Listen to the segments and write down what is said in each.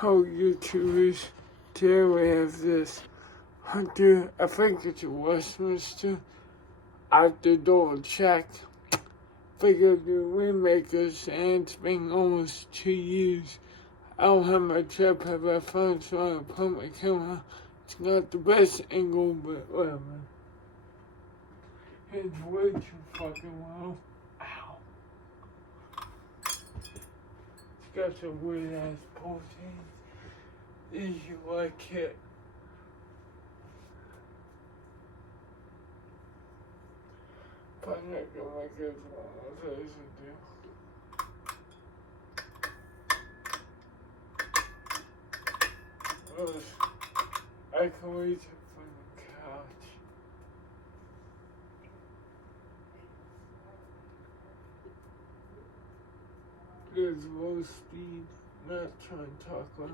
How YouTubers today we have this Hunter, I think it's a Westminster, out the door check. Figured the remakers, and it's been almost 2 years. I don't have my tripod, but I found so I put my camera. It's not the best angle, but whatever. It's way too fucking low. Ow. It's got some weird ass pulsing. Did you like it? But I'm not gonna make it as long as I should do. I can wait to find the couch. There's low speed, not trying to talk loud.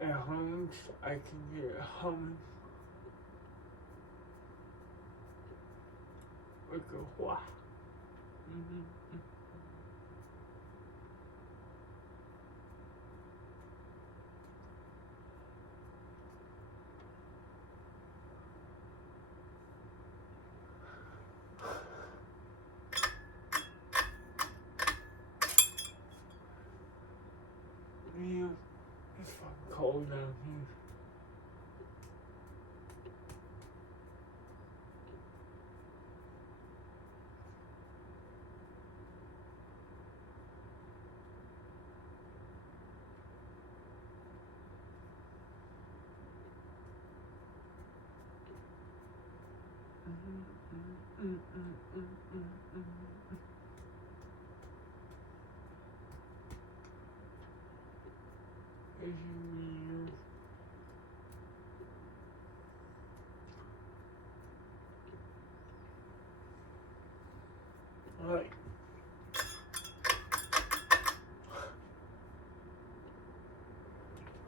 At home, I can hear it humming. Like a wah. Man, it's fucking cold down here. Right.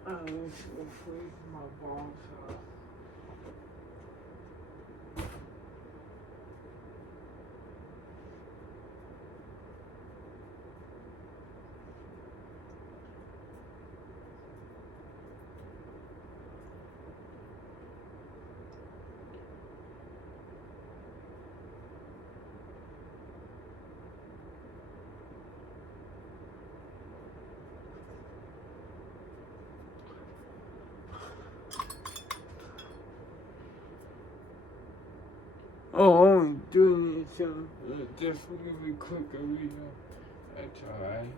I was afraid my balls off. Oh, I'm doing this just really quick a video. That's alright.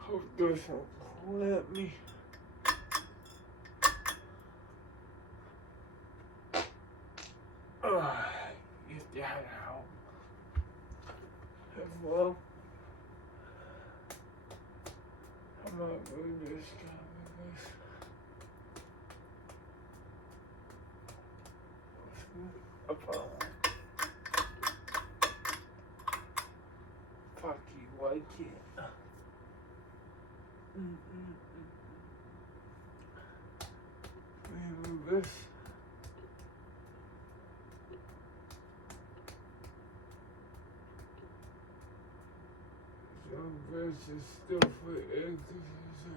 Hope this will let me. Get that out. As well, I'm not doing this kind of this. Fuck you, like it. Remove this. So this is still for air because it's a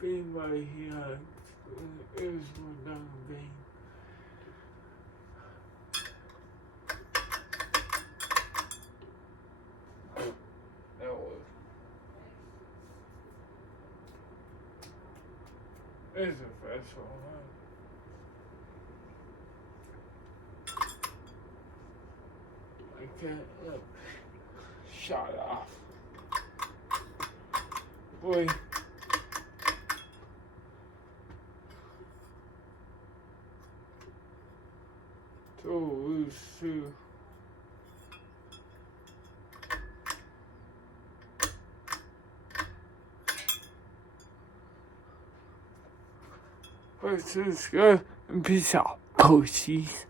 beam right here. It is one down beam. That was. It's a fresh one. I can't look. Shut off. Boy. Too loose too. subscribe, and peace out, pussies.